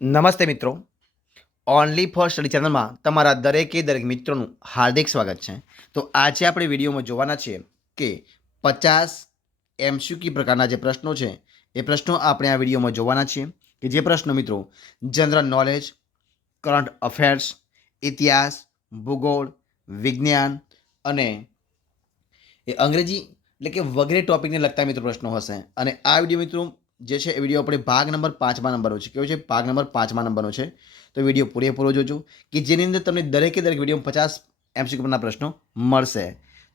નમસ્તે મિત્રો. Only for study ચેનલમાં તમારા દરેક મિત્રોનું હાર્દિક સ્વાગત છે. તો આજે આપણે વિડીયોમાં જોવાના છીએ કે 50 એમસીક્યુ પ્રકારના જે પ્રશ્નો છે એ પ્રશ્નો આપણે આ વિડીયોમાં જોવાના છીએ કે જે પ્રશ્નો મિત્રો જનરલ નોલેજ, કરંટ અફેર્સ, ઇતિહાસ, ભૂગોળ, વિજ્ઞાન અને એ અંગ્રેજી એટલે કે વગેરે ટોપિકને લગતા મિત્રો પ્રશ્નો હશે. અને આ વિડીયો મિત્રો જે છે એ વિડીયો આપણે ભાગ નંબર 5માં નંબરનો છે. કેવો છે? ભાગ નંબર 5માં નંબરનો છે. તો વિડીયો પૂરેપૂરો જોજો કે જેની અંદર તમને દરેક વિડીયોમાં 50 એમસીક્યુના પ્રશ્નો મળશે.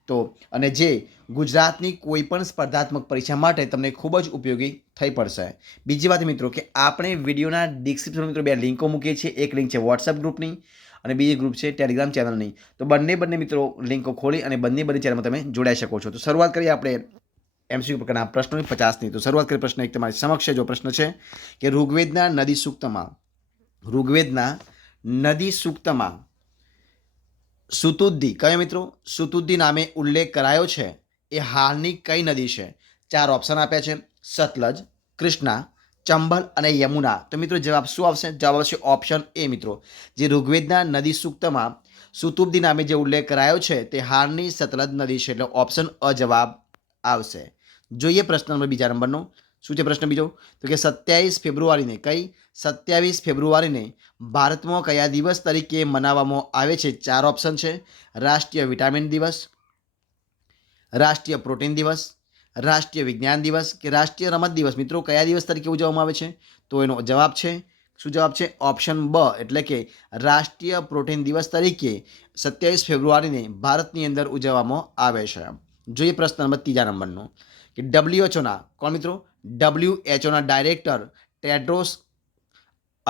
તો અને જે ગુજરાતની કોઈ પણ સ્પર્ધાત્મક પરીક્ષા માટે તમને ખૂબ જ ઉપયોગી થઈ પડશે. બીજી વાત મિત્રો કે આપણે વિડીયોના ડિસ્ક્રિપ્શન મિત્રો 2 લિંકો મૂકીએ છીએ. એક લિંક છે વોટ્સઅપ ગ્રુપની અને બીજી ગ્રુપ છે ટેલિગ્રામ ચેનલની. તો બંને મિત્રો લિંકો ખોલી અને બંને ચેનલમાં તમે જોડાઈ શકો છો. તો શરૂઆત કરીએ આપણે એમસીક્યુ પ્રકારના પ્રશ્નોની 50ની. તો શરૂઆત કરીએ પ્રશ્ન એક તમારી સમક્ષ જો પ્રશ્ન છે કે ઋગ્વેદના નદી સૂક્તમાં સુતુદ્દી કયો મિત્રો સુતુદ્દી નામે ઉલ્લેખ કરાયો છે એ હાલની કઈ નદી છે? 4 ઓપ્શન આપ્યા છે: સતલજ, કૃષ્ણા, ચંબલ અને યમુના. તો મિત્રો જવાબ શું આવશે? જવાબ આવશે ઓપ્શન એ મિત્રો. જે ઋગ્વેદના નદી સૂક્તમાં સુતુદ્દી નામે જે ઉલ્લેખ કરાયો છે તે હાલની સતલજ નદી છે. એટલે ઓપ્શન અ જવાબ આવશે. જોઈએ પ્રશ્ન નંબર બીજા નંબરનો. શું છે પ્રશ્ન બીજો? તો કે 27 ફેબ્રુઆરીને ભારતમાં કયા દિવસ તરીકે મનાવવામાં આવે છે? 4 ઓપ્શન છે: રાષ્ટ્રીય વિટામિન દિવસ, રાષ્ટ્રીય પ્રોટીન દિવસ, રાષ્ટ્રીય વિજ્ઞાન દિવસ કે રાષ્ટ્રીય રમત દિવસ. મિત્રો કયા દિવસ તરીકે ઉજવવામાં આવે છે? તો એનો જવાબ છે શું જવાબ છે? ઓપ્શન બ એટલે કે રાષ્ટ્રીય પ્રોટીન દિવસ તરીકે 27 ફેબ્રુઆરીને ભારતની અંદર ઉજવવામાં આવે છે. જોઈએ પ્રશ્ન નંબર ત્રીજા નંબરનો કે ડબ્લ્યુએચઓના કોણ મિત્રો? ડબ્લ્યુએચઓના ડાયરેક્ટર ટેડ્રોસ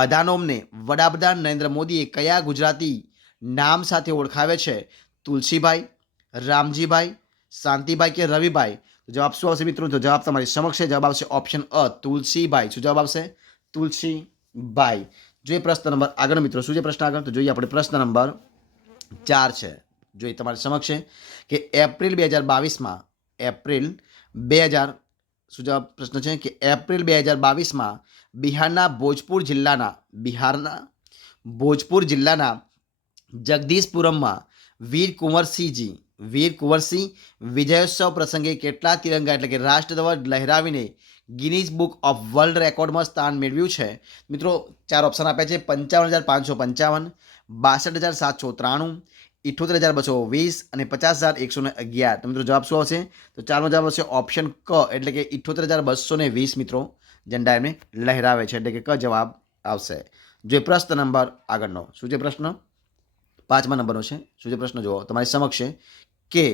અધાનોમને વડાપ્રધાન નરેન્દ્ર મોદીએ કયા ગુજરાતી નામ સાથે ઓળખાવે છે? તુલસીભાઈ, રામજીભાઈ, શાંતિભાઈ કે રવિભાઈ? તો જવાબ શું આવશે મિત્રો? તો જવાબ તમારી સમક્ષ જવાબ આવશે ઓપ્શન અ તુલસીભાઈ. શું જવાબ આવશે? તુલસીભાઈ. જોઈએ પ્રશ્ન નંબર આગળ મિત્રો. શું છે પ્રશ્ન આગળ? તો જોઈએ આપણે પ્રશ્ન નંબર 4 છે. જોઈએ તમારી સમક્ષ કે એપ્રિલ 2022માં શું જવાબ પ્રશ્ન છે કે એપ્રિલ 2022માં બિહારના ભોજપુર જિલ્લાના જગદીશપુરમમાં વીર કુંવરસિંહ વિજયોત્સવ પ્રસંગે કેટલા તિરંગા એટલે કે રાષ્ટ્રધ્વજ લહેરાવીને ગિનીઝ બુક ઓફ વર્લ્ડ રેકોર્ડમાં સ્થાન મેળવ્યું છે? મિત્રો 4 ઓપ્શન આપ્યા છે: 55,555, 62,793, 78,220 અને 50,111. તો મિત્રો જવાબ શું આવશે? તો ચારનો જવાબ આવશે ઓપ્શન ક એટલે કે 78,220 મિત્રો ઝંડા એમને લહેરાવે છે. એટલે કે ક જવાબ આવશે. જો પ્રશ્ન નંબર આગળનો. શું છે પ્રશ્ન? 5મા નંબરનો છે. શું છે પ્રશ્ન જુઓ તમારી સમક્ષ કે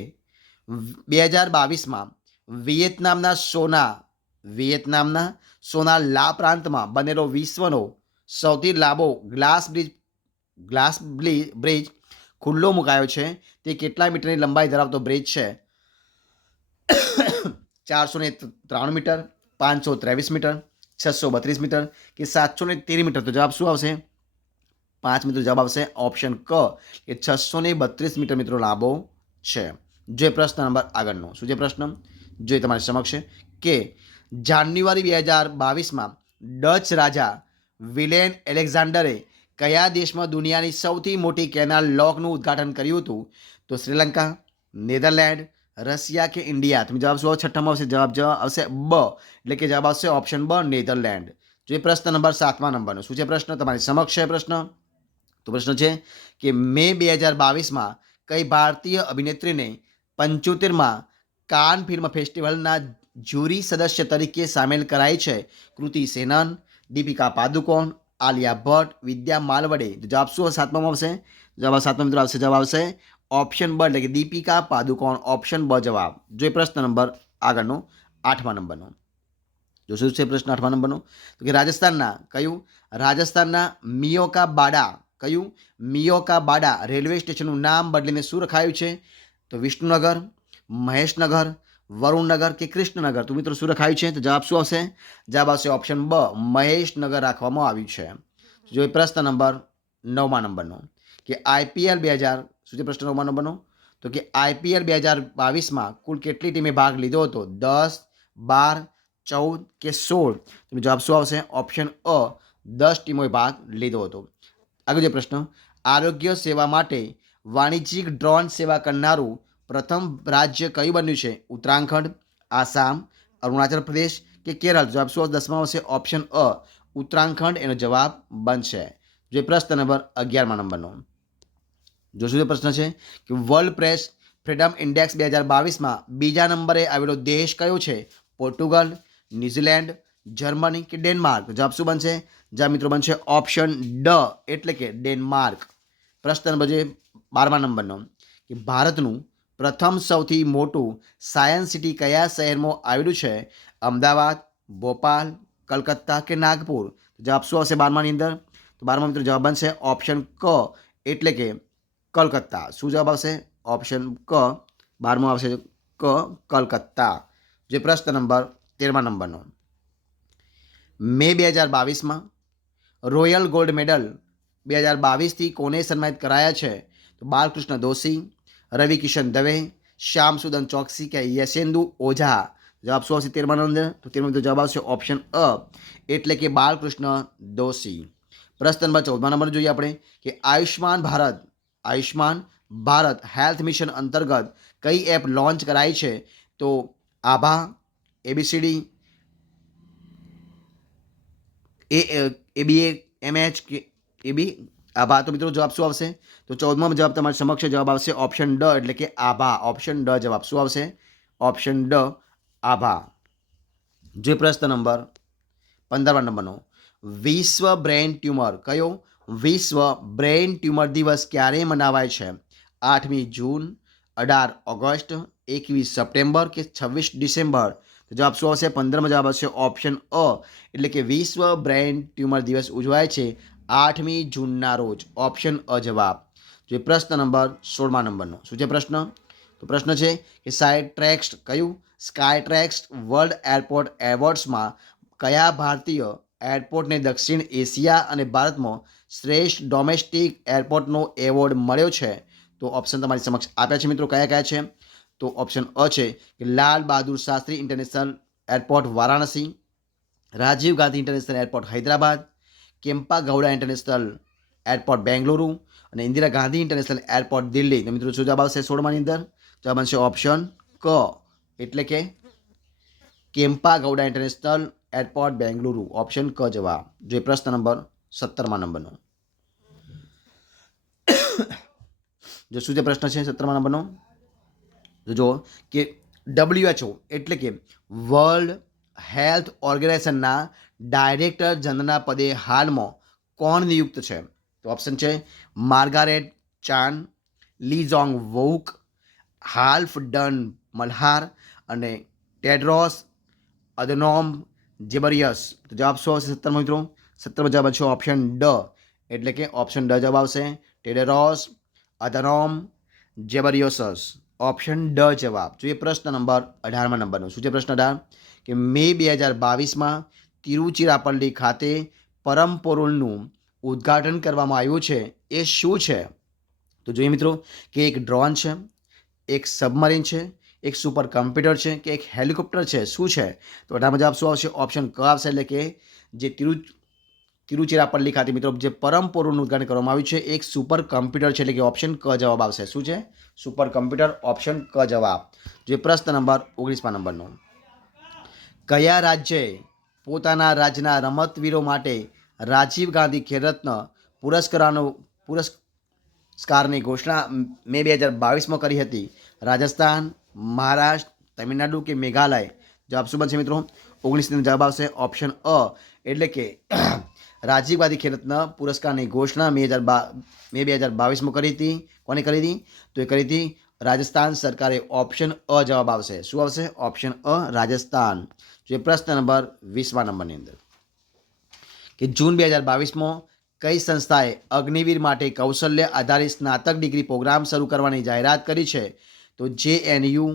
2022માં વિયેતનામના સોના લા પ્રાંતમાં બનેલો વિશ્વનો સૌથી લાંબો ગ્લાસ બ્રિજ ખુલ્લો મુકાયો છે. તે કેટલા મીટરની લંબાઈ ધરાવતો બ્રિજ છે? 493 મીટર, 523 મીટર, 632 મીટર કે 713 મીટર? તો જવાબ શું આવશે? 5 મિત્રો જવાબ આવશે ઓપ્શન ક કે 632 મીટર મિત્રો લાંબો છે. જે પ્રશ્ન નંબર આગળનો. શું છે પ્રશ્ન? જોઈએ તમારી સમક્ષ કે જાન્યુઆરી 2022માં ડચ રાજા વિલેમ એલેક્ઝાન્ડરે કયા દેશમાં દુનિયાની સૌથી મોટી કેનાલ લોકનું ઉદ્ઘાટન કર્યું હતું? તો શ્રીલંકા, નેધરલેન્ડ, રશિયા કે ઇન્ડિયા? તમે જવાબ શું છઠ્ઠામાં આવશે? જવાબ આવશે બ એટલે કે જવાબ આવશે ઓપ્શન બ નેધરલેન્ડ. જોઈએ પ્રશ્ન નંબર 7મા નંબરનો. શું છે પ્રશ્ન? તમારી સમક્ષ છે પ્રશ્ન. તો પ્રશ્ન છે કે મે 2022માં કઈ ભારતીય અભિનેત્રીને 75માં કાન ફિલ્મ ફેસ્ટિવલના જ્યુરી સદસ્ય તરીકે સામેલ કરાઈ છે? કૃતિ સેનન, દીપિકા પાદુકોણ, આલિયા ભટ્ટ, વિદ્યા માલવડે? જવાબ શું 7મામાં આવશે? જવાબ 7મા મિત્રો આવશે. જવાબ આવશે ઓપ્શન બ એટલે કે દીપિકા પાદુકોણ. ઓપ્શન બ જવાબ. જોઈએ પ્રશ્ન નંબર આગળનો 8મા નંબરનો. જો શું છે પ્રશ્ન 8મા નંબરનો? તો કે રાજસ્થાનના મિયોકા બાડા રેલવે સ્ટેશનનું નામ બદલીને શું રખાયું છે? તો વિષ્ણુનગર, મહેશનગર, વરુણનગર કે કૃષ્ણનગર? તો મિત્રો શું રખાયું છે? તો જવાબ શું આવશે? જવાબ આવશે ઓપ્શન બ મહેશનગર રાખવામાં આવ્યું છે. જો પ્રશ્ન નંબર 9મા નંબરનો કે આઈપીએલ 2000 શું છે પ્રશ્ન 9મા નંબરનો? તો કે આઈપીએલ 2022માં કુલ કેટલી ટીમે ભાગ લીધો હતો? 10, 12, 14 કે 16? તો જવાબ શું આવશે? ઓપ્શન અ 10 ટીમોએ ભાગ લીધો હતો. આગળ જે પ્રશ્ન, આરોગ્ય સેવા માટે વાણિજ્યિક ડ્રોન સેવા કરનારું પ્રથમ રાજ્ય કયું બન્યું છે? ઉત્તરાખંડ, આસામ, અરુણાચલ પ્રદેશ કે કેરળ? જવાબ શું આવશે? 10માં આવશે ઓપ્શન અ ઉત્તરાખંડ એનો જવાબ બનશે. જે પ્રશ્ન નંબર 11મા નંબરનો જોશું જે પ્રશ્ન છે કે વર્લ્ડ પ્રેસ ફ્રીડમ ઇન્ડેક્સ 2022માં બીજા નંબરે આવેલો દેશ કયો છે? પોર્ટુગલ, ન્યુઝીલેન્ડ, જર્મની કે ડેનમાર્ક? જવાબ શું બનશે? જ્યાં મિત્રો બનશે ઓપ્શન ડ એટલે કે ડેનમાર્ક. પ્રશ્ન નંબર જે 12મા નંબરનો કે ભારતનું પ્રથમ સૌથી મોટું સાયન્સ સિટી કયા શહેરમાં આવેલું છે? અમદાવાદ, ભોપાલ, કલકત્તા કે નાગપુર? જવાબ શું આવશે 12માની અંદર? તો 12મા મિત્રો જવાબ બનશે ઓપ્શન ક એટલે કે કલકત્તા. શું જવાબ આવશે? ઓપ્શન ક 12મો આવશે ક કલકત્તા. જે પ્રશ્ન નંબર 13મા નંબરનો મે 2022માં રોયલ ગોલ્ડ મેડલ 2022થી કોને સન્માનિત કરાયા છે? તો બાલકૃષ્ણ દોશી, રવિ કિશન દવે, શ્યામ સુદન ચોકસી કે યશેન્દુ ઓઝા? જવાબ શું આવશે 13માનો અંદર? તો 13મો જવાબ આવશે ઓપ્શન અ એટલે કે બાલકૃષ્ણ દોશી. પ્રશ્ન નંબર 14મા નંબર જોઈએ આપણે કે આયુષ્માન ભારત હેલ્થ મિશન અંતર્ગત કઈ એપ લોન્ચ કરાઈ છે? તો આભા, એબીસીડી, ABA-MH કે એબી આભા? તો મિત્રો જવાબ શું આવશે? તો 14મો જવાબ તમારી સમક્ષ જવાબ આવશે ઓપ્શન ડ એટલે કે આભા. ઓપ્શન ડ જવાબ શું આવશે? ઓપ્શન ડ આભા. જે પ્રશ્ન નંબર 15મા નંબરનો વિશ્વ બ્રેઇન ટ્યુમર કયો? વિશ્વ બ્રેઇન ટ્યુમર દિવસ ક્યારે મનાવાય છે? 8મી જૂન, 18 ઓગસ્ટ, 21 સપ્ટેમ્બર કે 26 ડિસેમ્બર? તો જવાબ શું આવશે? 15મો જવાબ આવશે ઓપ્શન અ એટલે કે વિશ્વ બ્રેઇન ટ્યુમર દિવસ ઉજવાય છે 8મી જૂનના રોજ. ઓપ્શન અ જવાબ. જે પ્રશ્ન નંબર 16મા નંબરનો શું છે પ્રશ્ન? તો પ્રશ્ન છે કે સ્કાયટ્રેક્સ કયું? સ્કાયટ્રેક્સ વર્લ્ડ એરપોર્ટ એવોર્ડ્સમાં કયા ભારતીય એરપોર્ટને દક્ષિણ એશિયા અને ભારતમાં શ્રેષ્ઠ ડોમેસ્ટિક એરપોર્ટનો એવોર્ડ મળ્યો છે? તો ઓપ્શન તમારી સમક્ષ આપ્યા છે મિત્રો. કયા કયા છે? તો ઓપ્શન અ છે કે Lal Bahadur Shastri international airport Varanasi, Rajiv Gandhi international airport Hyderabad, Kempe Gowda international airport Bengaluru અને ઇન્દિરા ગાંધી ઇન્ટરનેશનલ એરપોર્ટ દિલ્હી? તો મિત્રો શું જવાબ આવશે 16માની અંદર? જવાબ આવશે ઓપ્શન ક એટલે કે Campa Gowda international airport Bengaluru. Option ક જવાબ. જે પ્રશ્ન નંબર 17મા નંબરનો જો શું જે પ્રશ્ન છે 17મા નંબરનો જો કે WHO એટલે કે વર્લ્ડ હેલ્થ ઓર્ગેનાઇઝેશનના ડાયરેક્ટર જનરલના પદે હાલમાં કોણ નિયુક્ત છે? તો ઓપ્શન છે માર્ગારેટ ચાન, લી Jong walk, half done Malhar અને ટેડ્રોસ અધનોમ જેબરિયસ? તો જવાબ શું આવશે 17મો મિત્રો? 17મો જવાબ છે ઓપ્શન ડ એટલે કે ઓપ્શન ડ જવાબ આવશે ટેડરોસ અધનોમ જેબરિયસસ. ઓપ્શન ડ જવાબ. જોઈએ પ્રશ્ન નંબર 18મા નંબરનો શું છે પ્રશ્ન 18 કે મે 2022માં તિરુચિરાપલ્લી ખાતે પરમ પોરુલનું ઉદ્ઘાટન કરવામાં આવ્યું છે. એ શું છે? તો જોઈએ મિત્રો કે એક ડ્રોન છે, એક સબમરીન છે, એક સુપર કમ્પ્યુટર છે કે એક હેલિકોપ્ટર છે? શું છે? તો 18માં જવાબ શું આવશે? ઓપ્શન ક આવશે એટલે કે જે તિરુચિરાપલ્લી ખાતે મિત્રો જે પરમ પોરુલનું ઉદ્ઘાટન કરવામાં આવ્યું છે એક સુપર કમ્પ્યુટર છે એટલે કે ઓપ્શન ક જવાબ આવશે. શું છે? Super computer. ઓપ્શન ક જવાબ. જે પ્રશ્ન નંબર 19મા નંબરનો કયા રાજ્યએ પોતાના રાજ્યના રમતવીરો માટે રાજીવ ગાંધી ખેલરત્ન પુરસ્કારની ઘોષણા મે 2022માં કરી હતી? રાજસ્થાન, મહારાષ્ટ્ર, તમિલનાડુ કે મેઘાલય? જવાબ શું બનશે મિત્રો? 19નો જવાબ આવશે ઓપ્શન અ એટલે કે રાજીવ ગાંધી ખેલરત્ન પુરસ્કારની ઘોષણા મે 2022માં કરી હતી. કોને કરી હતી? તો એ કરી હતી રાજસ્થાન સરકારે. ઓપ્શન અ જવાબ આવશે. શું આવશે? ઓપ્શન અ રાજસ્થાન. જે પ્રશ્ન નંબર 20મા નંબરની અંદર કે જૂન 2022માં કઈ સંસ્થાએ અગ્નિવીર માટે કૌશલ્ય આધારિત સ્નાતક ડિગ્રી પ્રોગ્રામ શરૂ કરવાની જાહેરાત કરી છે? તો JNU,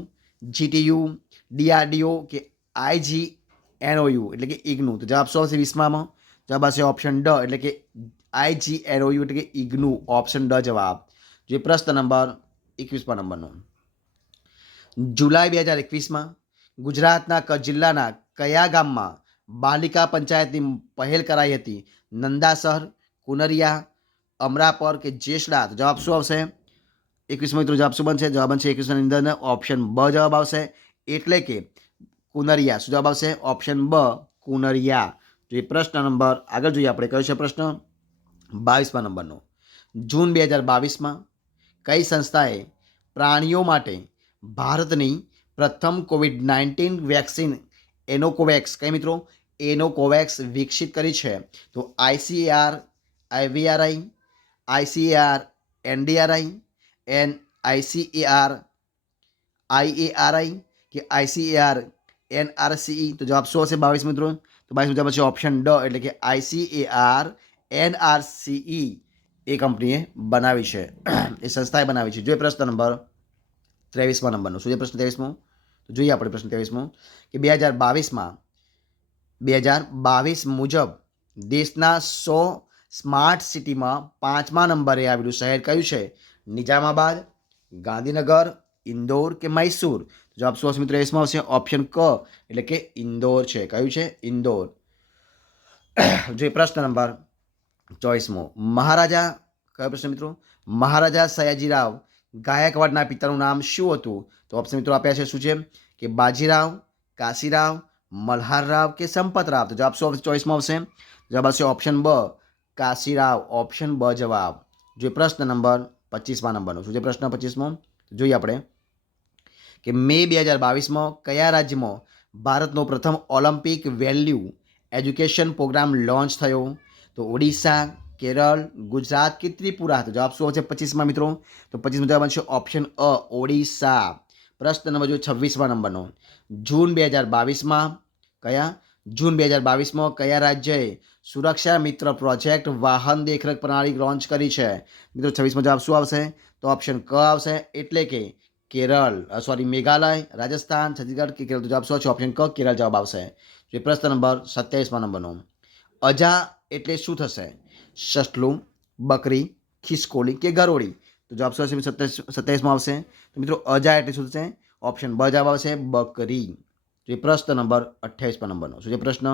GTU, DRDO કે IGNOU એટલે કે ઇગ્નુ? તો જવાબ શું આવશે 20માં? જવાબ આવશે ઓપ્શન ડ એટલે કે IGNOU એટલે કે ઇગ્નુ. ઓપ્શન ડ જવાબ. જે પ્રશ્ન નંબર 21મા નંબરનો જુલાઈ 2021માં ગુજરાતના કચ્છ જિલ્લાના કયા ગામમાં બાલિકા પંચાયતની પહેલ કરાઈ હતી? નંદાસર, કુનરિયા, અમરાપર કે જેસડા? તો જવાબ શું આવશે? 21 મિત્રો જવાબ શું બનશે? જવાબ બનશે 21ની અંદર ઓપ્શન બ જવાબ આવશે, એટલે કે કુનરિયા. શું જવાબ આવશે? ઓપ્શન બ કુનરિયા. જોઈએ પ્રશ્ન નંબર આગળ જોઈએ આપણે. કયો છે પ્રશ્ન? 22મા નંબરનો. જૂન 2022માં કઈ સંસ્થાએ પ્રાણીઓ માટે ભારતની પ્રથમ COVID-19 વેક્સિન એનોકોવેક્સ, કઈ મિત્રો? એનોકોવેક્સ વિકસિત કરી છે? તો ICAR, IVRI, ICAR NDRI, ICAR IARI કે ICAR NRCE? તો જવાબ શું હશે 22 મિત્રો? તો 22 જવાબ છે ઓપ્શન ડ, એટલે કે ICAR NRCE એ કંપનીએ બનાવી છે, એ સંસ્થાએ બનાવી છે. જોઈએ પ્રશ્ન નંબર 23મા નંબરનો. શું છે પ્રશ્ન 23મો? તો જોઈએ આપણે પ્રશ્ન 23મો કે 2022 મુજબ દેશના 100 સ્માર્ટ સિટીમાં 5મા નંબરે આવેલું શહેર કયું છે? નિઝામાબાદ, ગાંધીનગર, ઇન્દોર કે મૈસૂર? જવાબ શું હશે મિત્રો? 23માં આવશે ઓપ્શન ક, એટલે કે ઇન્દોર છે. કયું છે? ઇન્દોર. જોઈએ પ્રશ્ન નંબર 24મો. મહારાજા, કયો પ્રશ્ન મિત્રો? મહારાજા સયાજીરાવ ગાયકવાડના પિતાનું નામ શું હતું? તો ઓપ્શન મિત્રો આપ્યા છે. શું છે? કે બાજીરાવ, કાશીરાવ, મલ્હારરાવ કે સંપતરાવ? તો જવાબ શું આવશે? 24માં આવશે જવાબ આવશે ઓપ્શન બ કાશીરાવ. ઓપ્શન બ જવાબ. જોઈએ પ્રશ્ન નંબર 25મા નંબરનો. શું છે પ્રશ્ન 25મો? જોઈએ આપણે કે મે 2022માં કયા રાજ્યમાં ભારતનો પ્રથમ Olympic value education programme launch થયો? તો ઓડિશા, કેરળ, ગુજરાત કે ત્રિપુરા? તો જવાબ શું આવશે 25માં મિત્રો? તો 25માં જવાબ આવશે ઓપ્શન અ ઓડિશા. પ્રશ્ન નંબર 26મા નંબરનો. જૂન 2022માં કયા રાજ્યએ સુરક્ષા મિત્ર પ્રોજેક્ટ વાહન દેખરેખ પ્રણાલી લોન્ચ કરી છે? મિત્રો 26માં જવાબ શું આવશે? તો ઓપ્શન ક આવશે, એટલે કે કેરળ, મેઘાલય, રાજસ્થાન, છત્તીસગઢ કે કેરળ? તો જવાબ શું છે? ઓપ્શન ક કેરળ જવાબ આવશે. જે પ્રશ્ન નંબર 27મા નંબરનો. અજા એટલે શું થશે? સસલું, બકરી, ખિસકોલી કે ગરોળી? તો જવાબ શું હશે? 27માં આવશે. તો મિત્રો અજા એટલે શું થશે? ઓપ્શન બ જવાબ આવશે બકરી. જે પ્રશ્ન નંબર 28મા નંબરનો. શું છે પ્રશ્ન?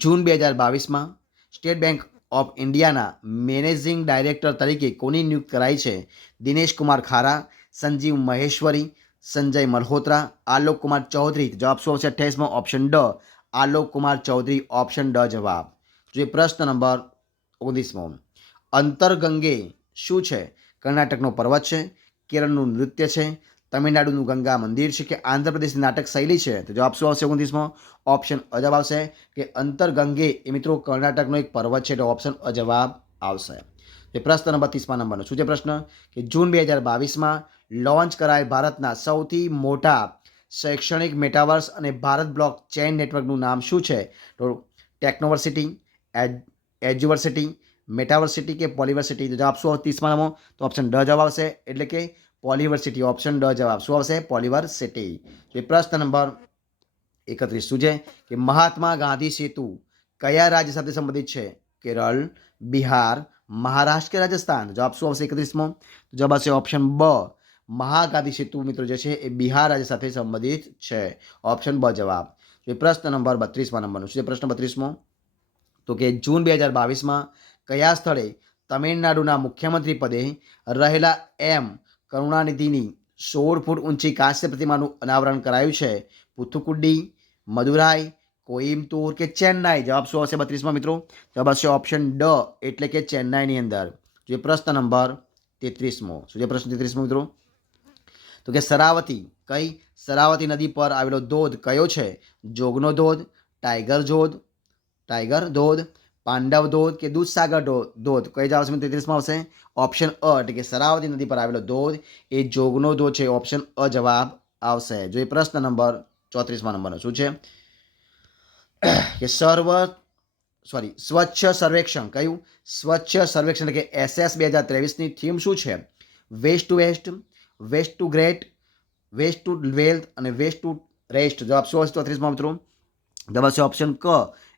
જૂન 2022માં સ્ટેટ બેંક ઓફ ઇન્ડિયાના મેનેજિંગ ડાયરેક્ટર તરીકે કોની નિયુક્ત કરાઈ છે? દિનેશ કુમાર ખારા, સંજીવ મહેશ્વરી, સંજય મલ્હોત્રા, આલોક કુમાર ચૌધરી? જવાબ શું આવશે 28માં? ઓપ્શન ડ આલોક કુમાર ચૌધરી. ઓપ્શન ડ જવાબ. જે પ્રશ્ન નંબર 29મો. અંતરગંગે શું છે? કર્ણાટકનો પર્વત છે, કેરળનું નૃત્ય છે, તમિલનાડુનું ગંગા મંદિર છે કે આંધ્રપ્રદેશની નાટક શૈલી છે? તો જવાબ શું આવશે 29માં? ઓપ્શન અ જવાબ આવશે કે અંતરગંગે એ મિત્રો કર્ણાટકનો એક પર્વત છે, એટલે ઓપ્શન અ જવાબ આવશે. એ પ્રશ્ન નંબર 30મા નંબરનો. શું છે પ્રશ્ન? કે જૂન 2022માં લોન્ચ કરાયેલ ભારતના સૌથી મોટા શૈક્ષણિક મેટાવર્સ અને ભારત બ્લોક ચેઇન નેટવર્કનું નામ શું છે? તો ટેકનોવર્સિટી, એજ્યુવર્સિટી, મેટાવર્સિટી કે પોલિવર્સિટી? તો જવાબ શું આવશે 30મા નંબરનો? તો ઓપ્શન ડ જવાબ આવશે, એટલે કે પોલિવર્સિટી. ઓપ્શન ડ જવાબ શું આવશે? પોલિવર્સિટી. એ પ્રશ્ન નંબર 31 શું છે? કે મહાત્મા ગાંધી સેતુ કયા રાજ્ય સાથે સંબંધિત છે? કેરળ, બિહાર, મહારાષ્ટ્ર કે રાજસ્થાન? જવાબ શું આવશે 31માં? જવાબ આવશે ઓપ્શન બ મહાગાંધી સેતુ મિત્રો જે છે એ બિહાર રાજ્ય સાથે સંબંધિત છે. ઓપ્શન બ જવાબ. એ પ્રશ્ન નંબર 32મા નંબરનો. શું છે પ્રશ્ન 32મો? તો કે જૂન 2022માં કયા સ્થળે તમિલનાડુના મુખ્યમંત્રી પદે રહેલા એમ કરુણાનિધિની 16 ફૂટ ઊંચી કાંસ્ય પ્રતિમાનું અનાવરણ કરાયું છે? પુથુકુડી, મદુરાઈ, કોઈમ્બતુર કે ચેન્નાઈ? જવાબ શું આવશે 32માં મિત્રો? જવાબ આવશે ઓપ્શન ડ, એટલે કે ચેન્નાઈની અંદર. જે પ્રશ્ન નંબર 33મો. શું છે પ્રશ્ન 33મો મિત્રો? તો કે શરાવતી નદી પર આવેલો ધોધ કયો છે? જોગનો ધોધ, ટાઈગર ધોધ, પાંડવ ધોધ કે દૂધસાગર ધોધ? કઈ જવાબ આવશે 33માં આવશે? ઓપ્શન અ, એટલે કે શરાવતી નદી પર આવેલો ધોધ એ જોગનો ધોધ છે. ઓપ્શન અ જવાબ આવશે. જો એ પ્રશ્ન નંબર 34મા નંબરનો. શું છે? કે સ્વચ્છ સર્વેક્ષણ કયું? સ્વચ્છ સર્વેક્ષણ એટલે કે SS 2023ની થીમ શું છે? Waste to waste, waste to great, waste to wealth અને વેસ્ટ ટુ રેસ્ટ? જવાબ શું આવશે 34માં મિત્રો? જવાબ આવશે ઓપ્શન ક,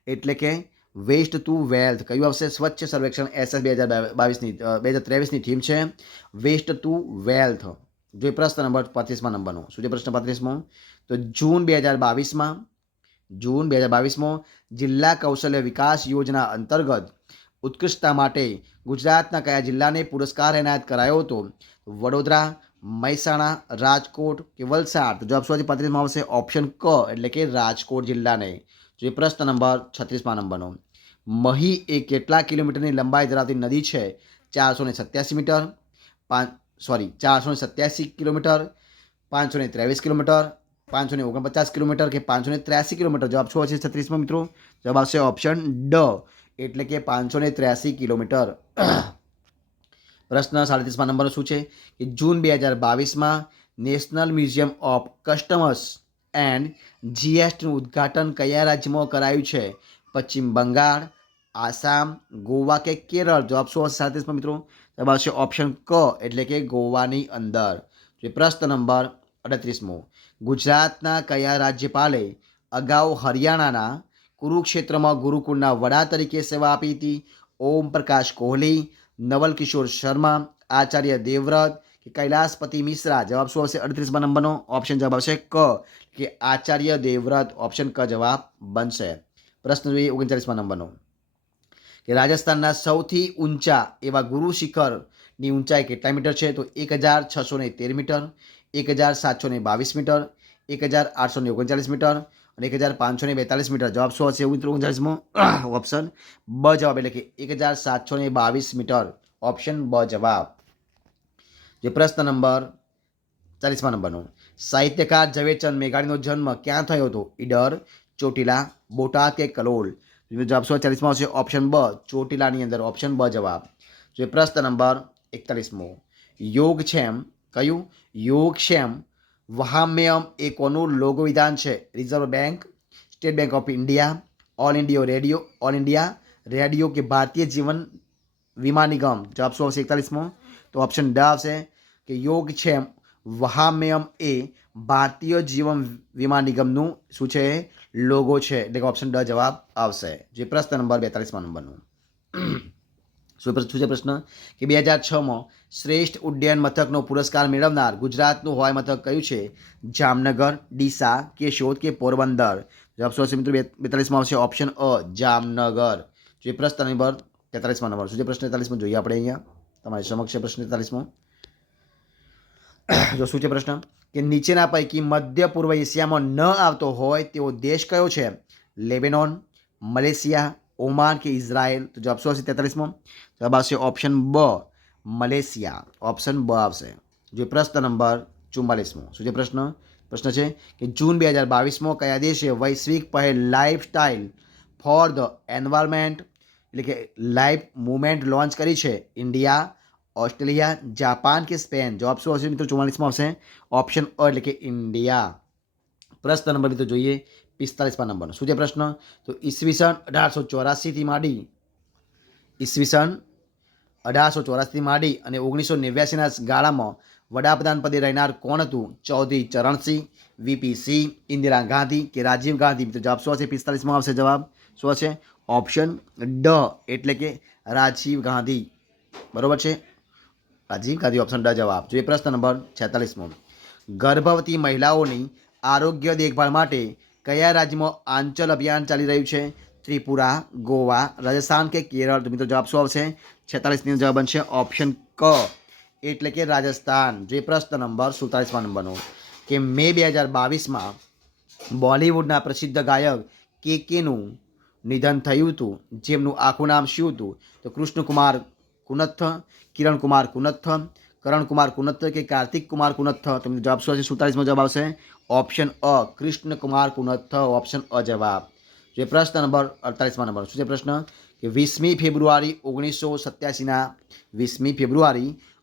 એટલે કે વેસ્ટ ટુ વેલ્થ. કયું આવશે? સ્વચ્છ સર્વેક્ષણ SS 2023ની થીમ છે વેસ્ટ ટુ વેલ્થ. જો પ્રશ્ન નંબર 35મા નંબરનો. શું છે પ્રશ્ન 35મો? તો જૂન 2022માં જૂન 2022માં જિલ્લા કૌશલ્ય વિકાસ યોજના અંતર્ગત ઉત્કૃષ્ટતા માટે ગુજરાતના કયા જિલ્લાને પુરસ્કાર એનાયત કરાયો હતો? વડોદરા, મહેસાણા, રાજકોટ કે વલસાડ? તો જવાબ શું છે? 35માં આવશે ઓપ્શન ક એટલે કે રાજકોટ જિલ્લાને. જે પ્રશ્ન નંબર 36મા નંબરનો, મહી એ કેટલા કિલોમીટરની લંબાઈ ધરાવતી નદી છે? 487 મીટર, 487 કિલોમીટર, 523 કિલોમીટર, 549 કિલોમીટર કે 583 કિલોમીટર? જવાબ શું છે 36માં મિત્રો? જવાબ આવશે ઓપ્શન ડ એટલે કે 583 કિલોમીટર. પ્રશ્ન 37મા નંબરનો શું છે કે જૂન 2022માં national museum of customs and જીએસટીનું ઉદ્ઘાટન કયા રાજ્યમાં કરાયું છે? પશ્ચિમ બંગાળ, આસામ, ગોવા કે કેરળ? જવાબ શું હશે 37માં મિત્રો? જવાબ આવશે ઓપ્શન ક એટલે કે ગોવાની અંદર. જે પ્રશ્ન નંબર 38મો, ગુજરાતના કયા રાજ્યપાલે અગાઉ હરિયાણાના કુરુક્ષેત્રમાં ગુરુકુળના વડા તરીકે સેવા આપી હતી? ઓમ પ્રકાશ કોહલી, નવલ કિશોર શર્મા, આચાર્ય દેવવ્રત કે કૈલાસપતિ મિશ્રા? જવાબ શું આવશે 38મા નંબરનો? ઓપ્શન જવાબ આવશે ક કે આચાર્ય દેવવ્રત. ઓપ્શન ક જવાબ બનશે. પ્રશ્ન જોઈએ 39મા નંબરનો કે રાજસ્થાનના સૌથી ઊંચા એવા ગુરુ શિખરની ઊંચાઈ કેટલા મીટર છે? તો 1613 મીટર, 1722 મીટર, 1839 મીટર અને 1542 મીટર? જવાબ શું હશે મિત્રો 39મો? ઓપ્શન બ જવાબ એટલે કે 1722 મીટર. ઓપ્શન બ જવાબ. જે પ્રશ્ન નંબર 40મા નંબરનો, સાહિત્યકાર ઝવેરચંદ મેઘાણીનો જન્મ ક્યાં થયો હતો? ઈડર, ચોટીલા, બોટાદ કે કલોલ? જવાબ શું 40માં આવશે? ઓપ્શન બ ચોટીલાની અંદર. ઓપ્શન બ જવાબ. જે પ્રશ્ન નંબર 41મો, યોગક્ષેમ કયું? યોગક્ષેમ વહામ્યમ એ કોનું લોગો વિધાન છે? Reserve bank, state bank of India, all India radio કે ભારતીય જીવન વીમા નિગમ? જવાબ શું આવશે 41મો? તો ઓપ્શન ડ આવશે કે યોગક્ષેમ વહામ્યમ એ ભારતીય જીવન વીમા નિગમનું શું છે? લોગો છે. એટલે કે ઓપ્શન ડ જવાબ આવશે. જે પ્રશ્ન નંબર 42મા નંબરનું શું છે પ્રશ્ન કે 2006માં શ્રેષ્ઠ ઉડ્ડયન મથકનો પુરસ્કાર મેળવનાર ગુજરાતનું હવાઈ મથક કયું છે? જામનગર, ડીસા, કેશોદ કે પોરબંદર? જવાબ શું હશે મિત્રો? 42માં આવશે ઓપ્શન અ જામનગર. જે પ્રશ્ન નંબર 43મા નંબર શું છે પ્રશ્ન 43માં જોઈએ આપણે અહીંયા તમારી સમક્ષ પ્રશ્ન 43માં. જો શું છે પ્રશ્ન કે નીચેના પૈકી મધ્ય પૂર્વ એશિયામાં ન આવતો હોય તેવો દેશ કયો છે? લેબેનોન, મલેશિયા, ઓમાન કે ઇઝરાયલ? તો જવાબ શું આવશે 43માં? જવાબ આવશે ઓપ્શન બ મલેશિયા. ઓપ્શન બ આવશે. જે પ્રશ્ન નંબર 44મો શું છે પ્રશ્ન છે કે જૂન 2022માં કયા દેશે વૈશ્વિક પહેલ લાઇફસ્ટાઇલ ફોર ધ એન્વાયરમેન્ટ એટલે કે લાઈફ મુવમેન્ટ લોન્ચ કરી છે? ઇન્ડિયા, ઓસ્ટ્રેલિયા, જાપાન કે સ્પેન? જવાબ શું હશે મિત્રો 44માં આવશે ઓપ્શન અ એટલે કે ઇન્ડિયા. પ્રશ્ન નંબર મિત્રો જોઈએ 45મા નંબરનો શું છે પ્રશ્ન? તો ઈસવીસન 1884થી માંડી અને 1989ના ગાળામાં વડાપ્રધાન પદે રહેનાર કોણ હતું? ચૌધરી ચરણસિંહ, વીપી સિંહ, ઇન્દિરા ગાંધી કે રાજીવ ગાંધી? મિત્રો જવાબ શું હશે 45માં આવશે જવાબ શું હશે? ઓપ્શન ડ એટલે કે રાજીવ ગાંધી. બરોબર છે, રાજીવ ગાંધી. ઓપ્શન ડ જવાબ. જોઈએ પ્રશ્ન નંબર 46મો, ગર્ભવતી મહિલાઓની આરોગ્ય દેખભાળ માટે કયા રાજ્યમાં આંચલ અભિયાન ચાલી રહ્યું છે? ત્રિપુરા, ગોવા, રાજસ્થાન કે કેરળ? તો મિત્રો જવાબ શું આવશે 46ની જવાબ બનશે ઓપ્શન ક એટલે કે રાજસ્થાન. જે પ્રશ્ન નંબર 47મા નંબરનો કે મે 2022માં બોલિવૂડના પ્રસિદ્ધ ગાયક કેનું નિધન થયું હતું, જેમનું આખું નામ શું હતું? તો કૃષ્ણકુમાર કુનથ, કિરણકુમાર કુનથ, કરણકુમાર કુનથ કે કાર્તિક કુમાર કુનથ? તો જવાબ શું હશે 47માં જવાબ આવશે ઓપ્શન અ કૃષ્ણકુમાર કુનથ. ઓપ્શન અ જવાબ. જે પ્રશ્ન નંબર 48મા નંબર શું છે પ્રશ્ન કે 20મી ફેબ્રુઆરી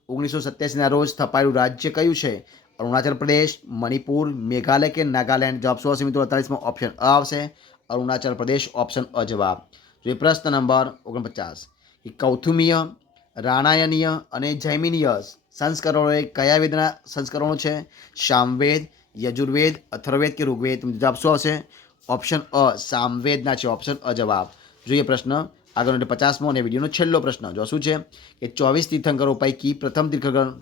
1987ના રોજ સ્થપાયેલું રાજ્ય કયું છે? અરુણાચલ પ્રદેશ, મણિપુર, મેઘાલય કે નાગાલેન્ડ? જવાબ શું હશે મિત્રો 48માં? ઓપ્શન અ આવશે અરુણાચલ પ્રદેશ. ઓપ્શન અ જવાબ. જે પ્રશ્ન નંબર 49 કે કૌથુમીય, રાણાયનીય અને જૈમિનીય સંસ્કરણો કયા વેદના સંસ્કરણો છે? સામવેદ, યજુર્વેદ, અથર્વવેદ કે ઋગ્વેદ? જવાબ શું આવશે? ઓપ્શન અ સામવેદના છે. ઓપ્શન અ જવાબ. જોઈએ પ્રશ્ન આગળ 50મો અને વિડીયોનો છેલ્લો પ્રશ્ન. જો શું છે કે 24 તીર્થંકરો પૈકી પ્રથમ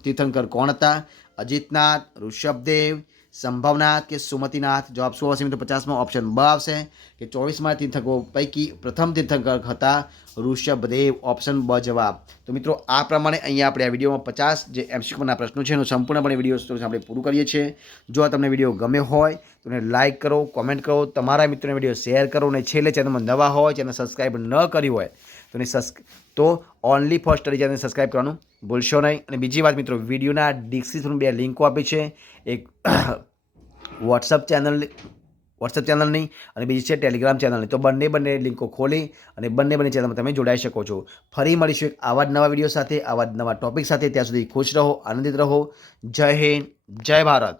તીર્થંકર કોણ હતા? અજિતનાથ, ઋષભદેવ, સંભવનાથ કે સુમતિનાથ? જવાબ શું આવશે મિત્રો? 50માં ઓપ્શન બ આવશે કે 24માં તીર્થંકરો પૈકી પ્રથમ તીર્થંકર હતા ઋષભદેવ. ઓપ્શન બ જવાબ. તો મિત્રો આ પ્રમાણે અહીંયા આપણે આ વિડીયોમાં 50 જે MCQના પ્રશ્નો છે એનું સંપૂર્ણપણે વિડીયો આપણે પૂરું કરીએ છીએ. જો આ તમને વિડીયો ગમ્યો હોય તો એને લાઇક કરો, કોમેન્ટ કરો, તમારા મિત્રોને વિડીયો શેર કરો અને છેલ્લે ચેનલમાં નવા હોય, ચેનલ સબસ્ક્રાઈબ ન કરી હોય તો only for study channel subscribe કરવાનું ભૂલશો નહીં. અને બીજી વાત મિત્રો, વિડીયોના ડિસ્ક્રિપ્શનમાં 2 લિંકો આપી છે. એક વોટ્સઅપ ચેનલની અને બીજી છે ટેલિગ્રામ ચેનલની. તો બંને લિંકો ખોલી અને બંને ચેનલમાં તમે જોડાઈ શકો છો. ફરી મળીશું એક આવા જ નવા વિડીયો સાથે, આવા જ નવા ટોપિક સાથે. ત્યાં સુધી ખુશ રહો, આનંદિત રહો. જય હિન્દ, જય ભારત.